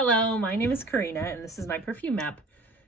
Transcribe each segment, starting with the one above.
Hello, my name is Karina and this is my perfume map.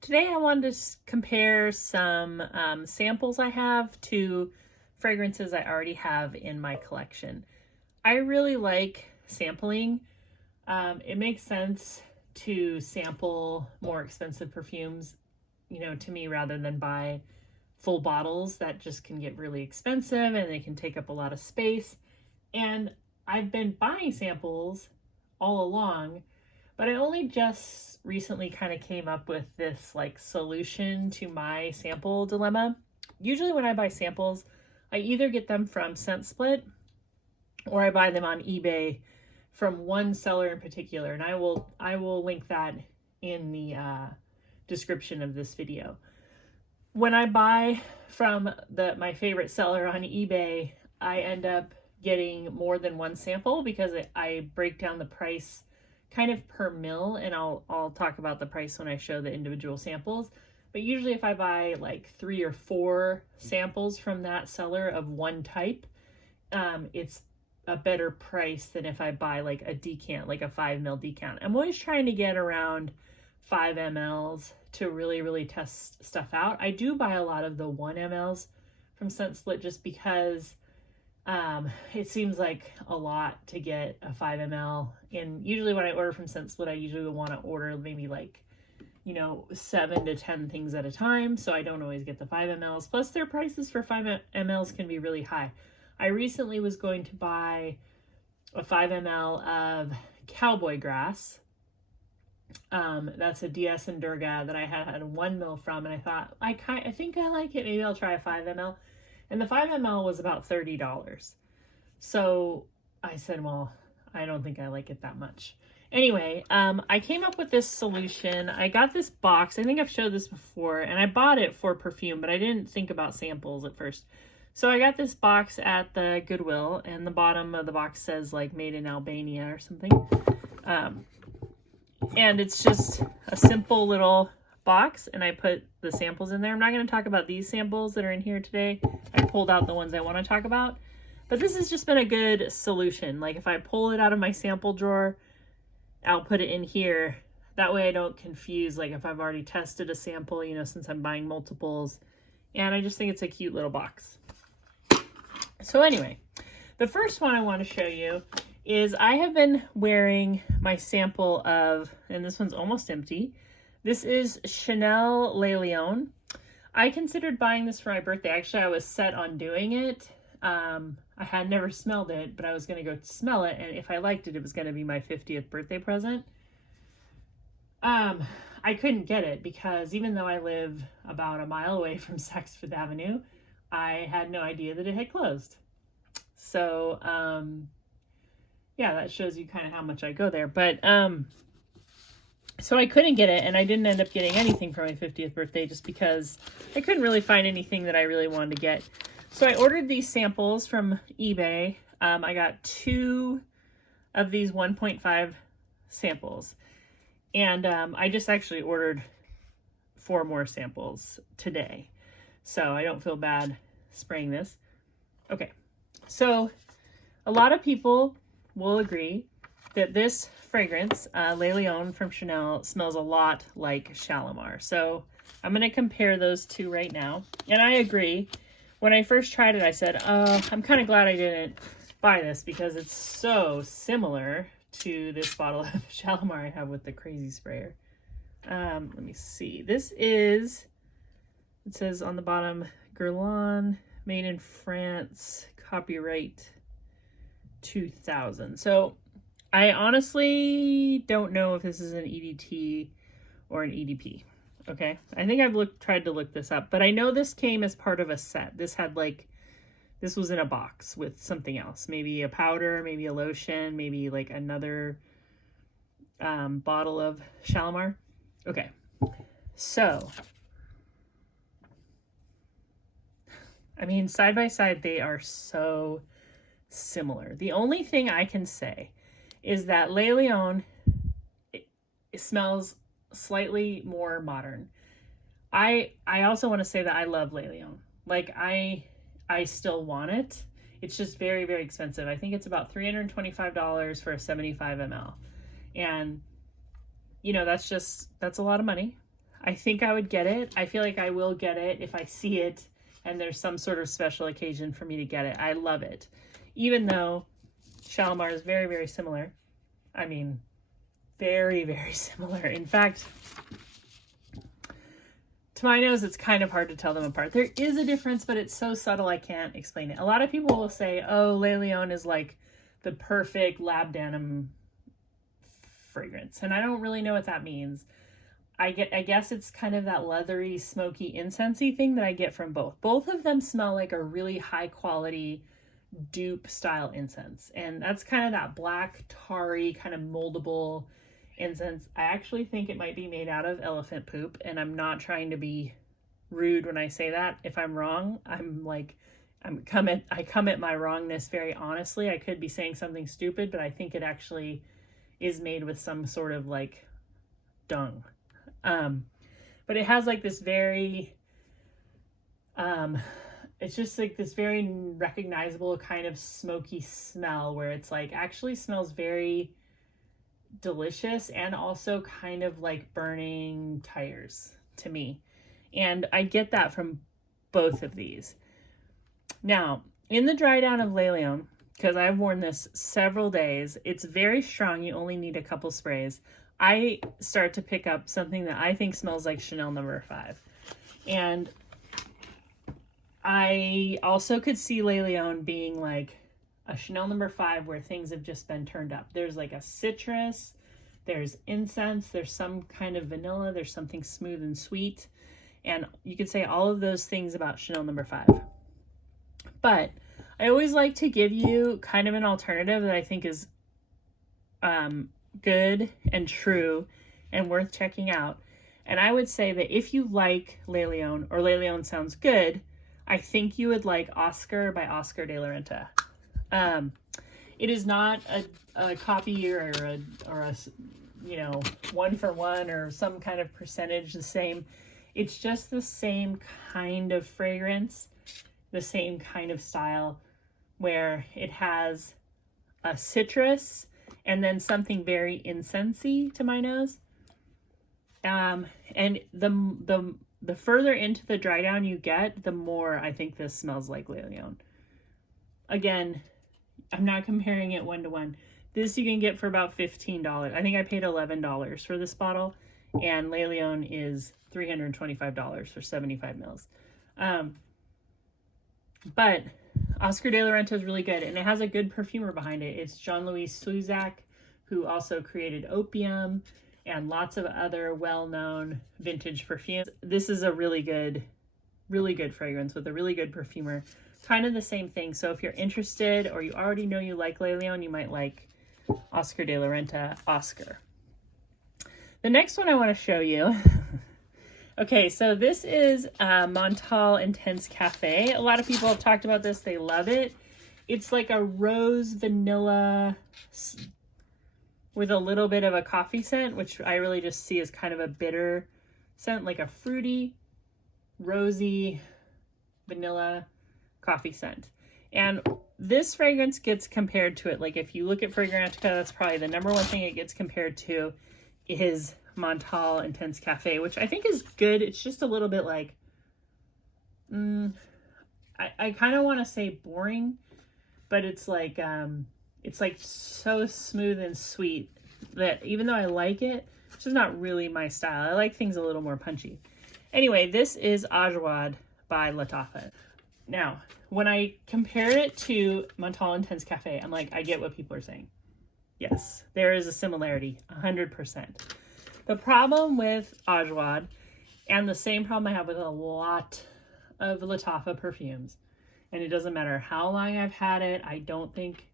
Today I wanted to compare some samples I have to fragrances I already have in my collection. I really like sampling. It makes sense to sample more expensive perfumes, to me, rather than buy full bottles that just can get really expensive and they can take up a lot of space. And I've been buying samples all along, but I only just recently kind of came up with this solution to my sample dilemma. Usually when I buy samples, I either get them from Scent Split or I buy them on eBay from one seller in particular, and I will link that in the description of this video. When I buy from my favorite seller on eBay, I end up getting more than one sample because I break down the price kind of per mil, and I'll talk about the price when I show the individual samples. But usually if I buy like 3 or 4 samples from that seller of one type, it's a better price than if I buy like a decant, like a 5 ml decant. I'm always trying to get around 5 mLs to really test stuff out. I do buy a lot of the 1 mLs from Scent Split just because it seems like a lot to get a 5 ml. And usually when I order from Scent Split, I usually would want to order maybe 7 to 10 things at a time. So I don't always get the 5 mLs. Plus their prices for 5 mLs can be really high. I recently was going to buy a 5 ml of Cowboy Grass. That's a DS and Durga that I had a 1 ml from, and I thought, I think I like it. Maybe I'll try a 5 ml. And the 5 ml was about $30. So I said, well, I don't think I like it that much. Anyway, I came up with this solution. I got this box. I think I've showed this before, and I bought it for perfume, but I didn't think about samples at first. So I got this box at the Goodwill, and the bottom of the box says like made in Albania or something. And it's just a simple little box, and I put the samples in there. I'm not going to talk about these samples that are in here today. I pulled out the ones I want to talk about, but this has just been a good solution. Like if I pull it out of my sample drawer, I'll put it in here. That way I don't confuse, like if I've already tested a sample, since I'm buying multiples. And I just think it's a cute little box. So anyway, the first one I want to show you is I have been wearing my sample of, and this one's almost empty. This is Chanel Le Lion. I considered buying this for my birthday. Actually, I was set on doing it. I had never smelled it, but I was going to go smell it, and if I liked it, it was going to be my 50th birthday present. I couldn't get it because even though I live about a mile away from Saks Fifth Avenue, I had no idea that it had closed. So, yeah, that shows you kind of how much I go there. But, so I couldn't get it, and I didn't end up getting anything for my 50th birthday just because I couldn't really find anything that I really wanted to get. So I ordered these samples from eBay. I got 2 of these 1.5 samples. And I just actually ordered 4 more samples today. So I don't feel bad spraying this. Okay, so a lot of people will agree that this fragrance, Le Lion from Chanel, smells a lot like Shalimar. So I'm going to compare those two right now. And I agree. When I first tried it, I said, I'm kind of glad I didn't buy this because it's so similar to this bottle of Shalimar I have with the crazy sprayer. Let me see. This is, it says on the bottom, Guerlain, made in France, copyright 2000. So I honestly don't know if this is an EDT or an EDP. Okay, I think I've tried to look this up, but I know this came as part of a set. This had this was in a box with something else, maybe a powder, maybe a lotion, maybe like another bottle of Shalimar. Okay, so I mean, side by side, they are so similar. The only thing I can say is that Le Lion, it smells slightly more modern. I also want to say that I love Le Lion. Like I still want it. It's just very, very expensive. I think it's about $325 for a 75 ml. And you know, that's a lot of money. I think I would get it. I feel like I will get it if I see it and there's some sort of special occasion for me to get it. I love it. Even though Shalimar is very, very similar. I mean, very, very similar. In fact, to my nose, it's kind of hard to tell them apart. There is a difference, but it's so subtle I can't explain it. A lot of people will say, oh, Le Lion is like the perfect lab denim fragrance. And I don't really know what that means. I guess it's kind of that leathery, smoky, incensey thing that I get from both. Both of them smell like a really high quality dupe style incense. And that's kind of that black, tarry, kind of moldable incense. I actually think it might be made out of elephant poop, and I'm not trying to be rude when I say that. If I'm wrong, I come at my wrongness very honestly. I could be saying something stupid, but I think it actually is made with some sort of like dung. But it has like this very, it's just like this very recognizable kind of smoky smell where it's like actually smells very delicious and also kind of like burning tires to me. And I get that from both of these. Now, in the dry down of Le Lion, because I've worn this several days, it's very strong. You only need a couple sprays. I start to pick up something that I think smells like Chanel No. 5. And I also could see Le Lion being like a Chanel No. 5 where things have just been turned up. There's like a citrus, there's incense, there's some kind of vanilla, there's something smooth and sweet. And you could say all of those things about Chanel No. 5. But I always like to give you kind of an alternative that I think is good and true and worth checking out. And I would say that if you like Le Lion, or Le Lion sounds good, I think you would like Oscar by Oscar de la Renta. It is not a copy or a you know, one for one or some kind of percentage the same. It's just the same kind of fragrance, the same kind of style, where it has a citrus and then something very incensey to my nose. And the further into the dry down you get, the more I think this smells like Le Lion. Again, I'm not comparing it one to one. This you can get for about $15. I think I paid $11 for this bottle, and Le Lion is $325 for 75 mils. But Oscar de la Renta is really good, and it has a good perfumer behind it. It's Jean-Louis Souzak, who also created Opium and lots of other well-known vintage perfumes. This is a really good fragrance with a really good perfumer. Kind of the same thing. So if you're interested or you already know you like Le Lion, you might like Oscar de la Renta Oscar. The next one I want to show you. Okay, so this is Menthol Intense Cafe. A lot of people have talked about this. They love it. It's like a rose vanilla with a little bit of a coffee scent, which I really just see as kind of a bitter scent, like a fruity, rosy, vanilla coffee scent. And this fragrance gets compared to it. Like if you look at Fragrantica, that's probably the number one thing it gets compared to is Menthol Intense Cafe, which I think is good. It's just a little bit like, I kind of want to say boring, but it's like so smooth and sweet that even though I like it, it's just not really my style. I like things a little more punchy. Anyway, this is Ajwad by Lattafa. Now, when I compare it to Menthol Intense Cafe, I'm like, I get what people are saying. Yes, there is a similarity, 100%. The problem with Ajwad, and the same problem I have with a lot of Lattafa perfumes, and it doesn't matter how long I've had it, I don't think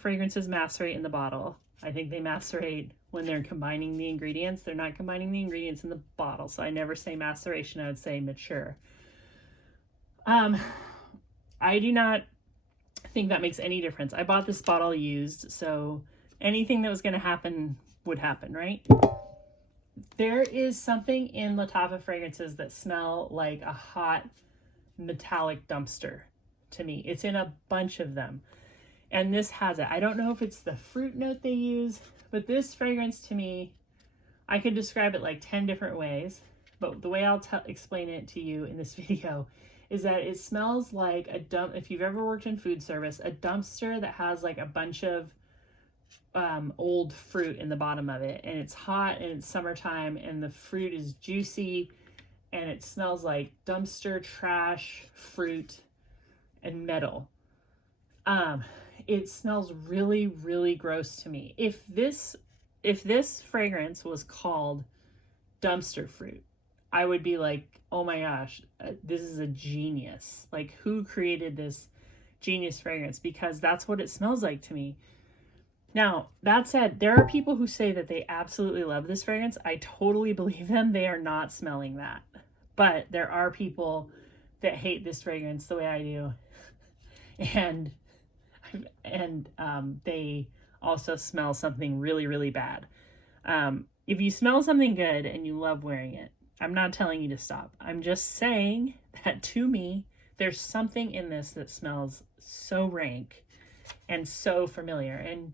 fragrances macerate in the bottle. I think they macerate when they're combining the ingredients. They're not combining the ingredients in the bottle, so I never say maceration, I would say mature. I do not think that makes any difference. I bought this bottle used, so anything that was going to happen would happen, right? There is something in Lattafa fragrances that smell like a hot metallic dumpster to me. It's in a bunch of them, and this has it. I don't know if it's the fruit note they use, but this fragrance to me I could describe it like 10 different ways, but the way I'll explain it to you in this video is that it smells like a dump. If you've ever worked in food service, a dumpster that has like a bunch of old fruit in the bottom of it, and it's hot and it's summertime and the fruit is juicy and it smells like dumpster trash, fruit, and metal. It smells really, really gross to me. If this fragrance was called dumpster fruit, I would be like, oh my gosh, this is a genius. Like, who created this genius fragrance? Because that's what it smells like to me. Now, that said, there are people who say that they absolutely love this fragrance. I totally believe them. They are not smelling that. But there are people that hate this fragrance the way I do. And they also smell something really, really bad. If you smell something good and you love wearing it, I'm not telling you to stop. I'm just saying that to me, there's something in this that smells so rank and so familiar. And,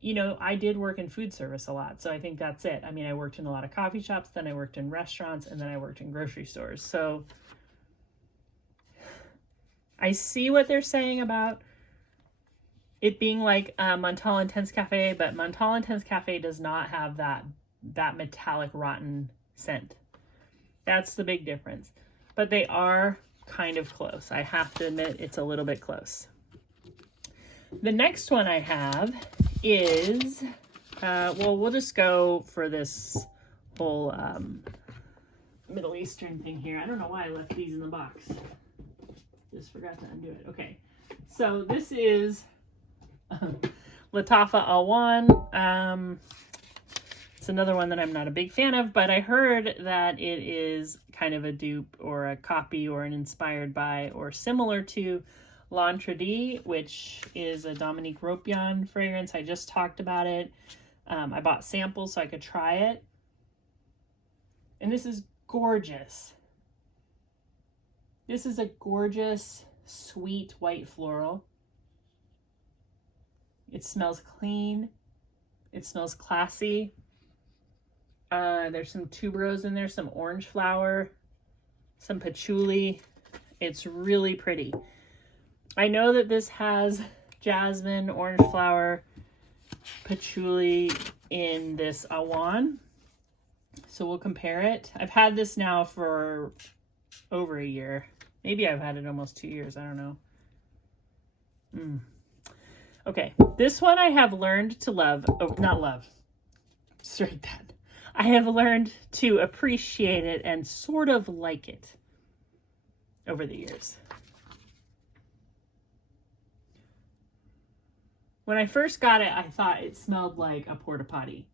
you know, I did work in food service a lot, so I think that's it. I mean, I worked in a lot of coffee shops, then I worked in restaurants, and then I worked in grocery stores. So I see what they're saying about it being like Menthol Intense Cafe, but Menthol Intense Cafe does not have that metallic rotten scent. That's the big difference. But they are kind of close. I have to admit, it's a little bit close. The next one I have is, well, we'll just go for this whole Middle Eastern thing here. I don't know why I left these in the box. Just forgot to undo it. Okay, so this is Latafa Awaan. It's another one that I'm not a big fan of, but I heard that it is kind of a dupe or a copy or an inspired by or similar to L'Entrée, which is a Dominique Ropion fragrance. I just talked about it. I bought samples so I could try it. And this is gorgeous. This is a gorgeous, sweet white floral. It smells clean. It smells classy. There's some tuberose in there, some orange flower, some patchouli. It's really pretty. I know that this has jasmine, orange flower, patchouli in this Awaan. So we'll compare it. I've had this now for over a year. Maybe I've had it almost 2 years. I don't know. Okay, this one I have learned to love. Oh, not love. Straight that. I have learned to appreciate it and sort of like it over the years. When I first got it, I thought it smelled like a porta potty.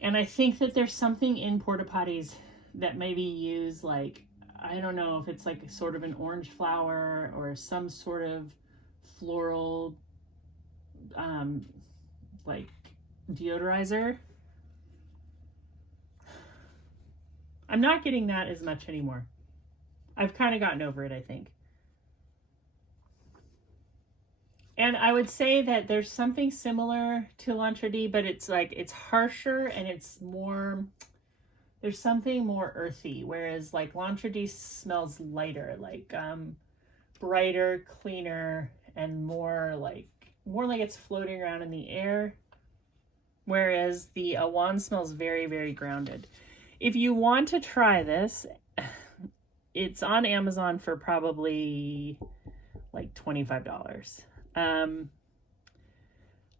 And I think that there's something in porta potties that maybe use, like, I don't know if it's like a sort of an orange flower or some sort of floral like deodorizer. I'm not getting that as much anymore. I've kind of gotten over it, I think. And I would say that there's something similar to L'Entrée, but it's like, it's harsher and it's more, there's something more earthy. Whereas like L'Entrée smells lighter, like brighter, cleaner, and more like it's floating around in the air. Whereas the Awaan smells very, very grounded. If you want to try this, it's on Amazon for probably like $25.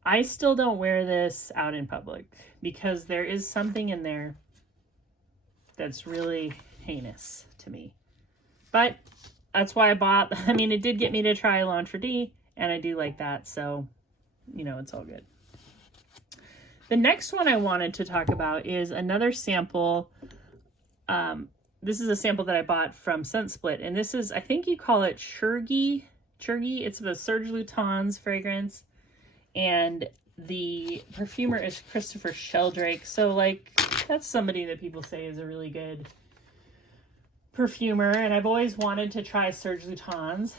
I still don't wear this out in public because there is something in there that's really heinous to me. But that's why I bought, I mean, it did get me to try L'Entrée, and I do like that, so, you know, it's all good. The next one I wanted to talk about is another sample. This is a sample that I bought from Scent Split, and this is, I think you call it Chergui. It's the Serge Lutens fragrance, and the perfumer is Christopher Sheldrake. So, like, that's somebody that people say is a really good perfumer, and I've always wanted to try Serge Lutens.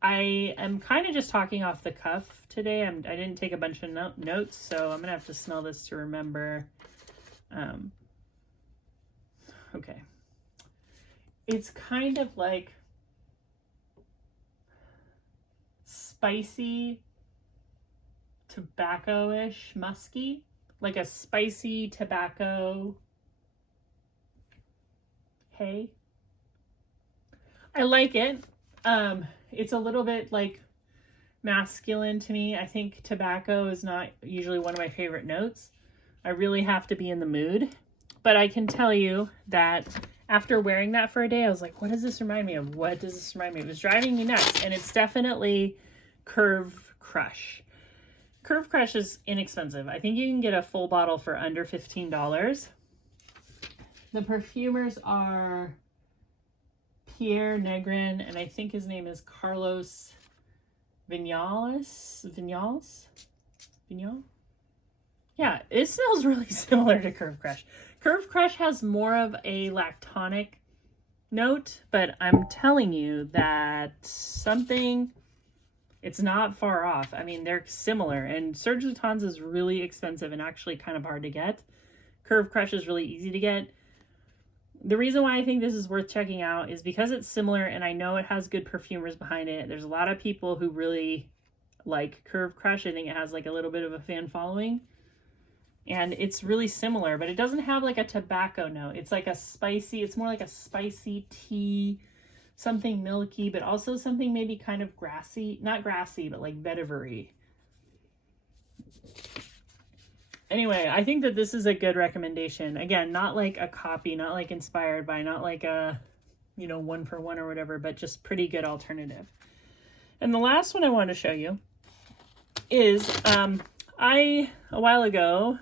I am kind of just talking off the cuff today. I didn't take a bunch of notes, so I'm gonna have to smell this to remember. Okay. It's kind of like spicy, tobacco-ish, musky, like a spicy tobacco hay. I like it. It's a little bit like masculine to me. I think tobacco is not usually one of my favorite notes. I really have to be in the mood. But I can tell you that after wearing that for a day, I was like, what does this remind me of? What does this remind me of? It was driving me nuts. And it's definitely Curve Crush. Curve Crush is inexpensive. I think you can get a full bottle for under $15. The perfumers are Pierre Negrin, and I think his name is Carlos Viñals? Yeah, it smells really similar to Curve Crush. Curve Crush has more of a lactonic note, but I'm telling you that it's not far off. I mean, they're similar, and Serge Lutens is really expensive and actually kind of hard to get. Curve Crush is really easy to get. The reason why I think this is worth checking out is because it's similar, and I know it has good perfumers behind it. There's a lot of people who really like Curve Crush. I think it has like a little bit of a fan following. And it's really similar, but it doesn't have like a tobacco note. It's like it's more like a spicy tea, something milky, but also something maybe kind of grassy, not grassy, but like vetiver-y. Anyway, I think that this is a good recommendation. Again, not like a copy, not like inspired by, not like a, one for one or whatever, but just pretty good alternative. And the last one I want to show you is, a while ago,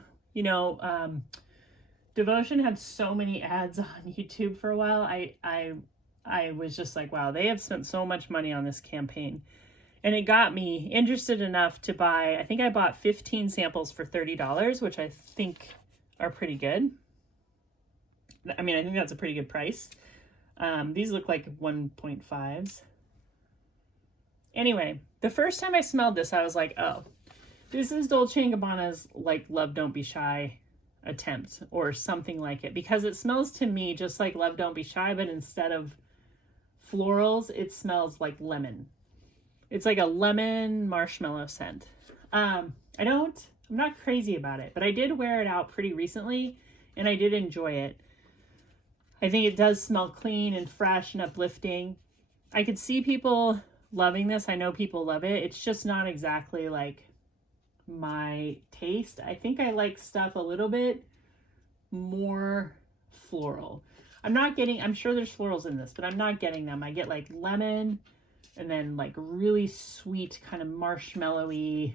Devotion had so many ads on YouTube for a while. I was just like, wow, they have spent so much money on this campaign. And it got me interested enough to buy, I think I bought 15 samples for $30, which I think are pretty good. I mean, I think that's a pretty good price. These look like 1.5s. Anyway, the first time I smelled this, I was like, oh, this is Dolce & Gabbana's like Love Don't Be Shy attempt or something like it, because it smells to me just like Love Don't Be Shy, but instead of florals, it smells like lemon. It's like a lemon marshmallow scent. I'm not crazy about it, but I did wear it out pretty recently and I did enjoy it. I think it does smell clean and fresh and uplifting. I could see people loving this. I know people love it. It's just not exactly like my taste. I think I like stuff a little bit more floral. I'm sure there's florals in this, but I'm not getting them. I get like lemon and then like really sweet kind of marshmallowy,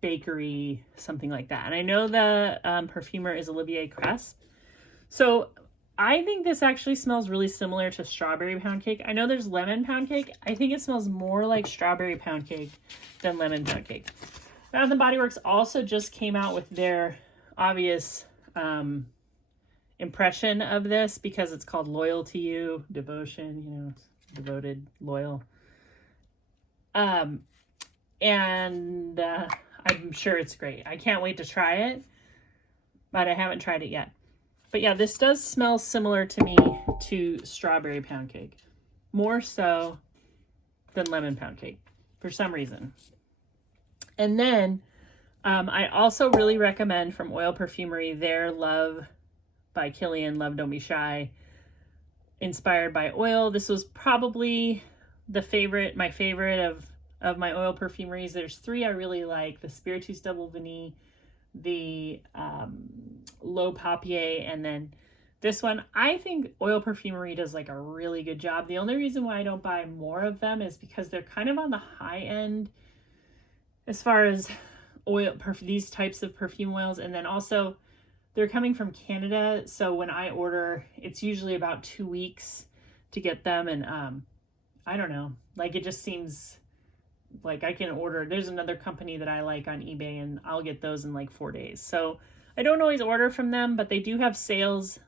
bakery, something like that. And I know the perfumer is Olivier Cresp. So I think this actually smells really similar to strawberry pound cake. I know there's lemon pound cake. I think it smells more like strawberry pound cake than lemon pound cake. Bath & Body Works also just came out with their obvious impression of this because it's called Loyal to You, Devotion, devoted, loyal. And I'm sure it's great. I can't wait to try it, but I haven't tried it yet. But yeah, this does smell similar to me to strawberry pound cake, more so than lemon pound cake for some reason. And then I also really recommend from Oil Perfumery their Love by Kilian, Love Don't Be Shy, inspired by oil. This was probably my favorite of my oil perfumeries. There's 3 I really like: the Spiritus Double Vanille, the Low Papier, and then this one. I think Oil Perfumery does like a really good job. The only reason why I don't buy more of them is because they're kind of on the high end as far as these types of perfume oils. And then also they're coming from Canada. So when I order, it's usually about 2 weeks to get them. And I don't know, like it just seems like I can order. There's another company that I like on eBay and I'll get those in like 4 days. So I don't always order from them, but they do have sales,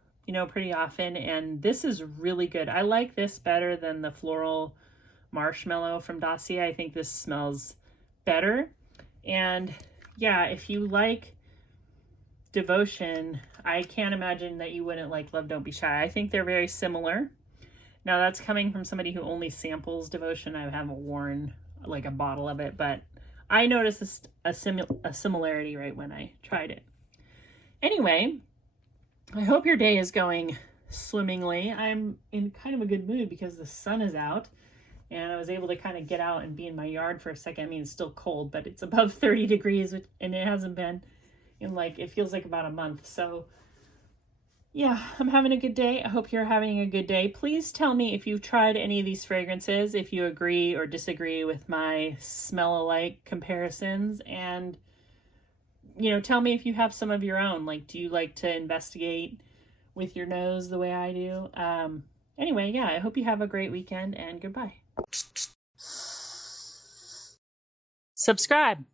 pretty often. And this is really good. I like this better than the floral Marshmallow from Dossier. I think this smells better. And yeah, if you like Devotion, I can't imagine that you wouldn't like Love Don't Be Shy. I think they're very similar. Now that's coming from somebody who only samples Devotion. I haven't worn like a bottle of it, but I noticed a similarity right when I tried it. Anyway, I hope your day is going swimmingly. I'm in kind of a good mood because the sun is out and I was able to kind of get out and be in my yard for a second. I mean, it's still cold, but it's above 30 degrees and it hasn't been in like, it feels like about a month. So yeah, I'm having a good day. I hope you're having a good day. Please tell me if you've tried any of these fragrances, if you agree or disagree with my smell-alike comparisons, and you know, tell me if you have some of your own. Like, do you like to investigate with your nose the way I do? Anyway, yeah, I hope you have a great weekend and goodbye. Subscribe.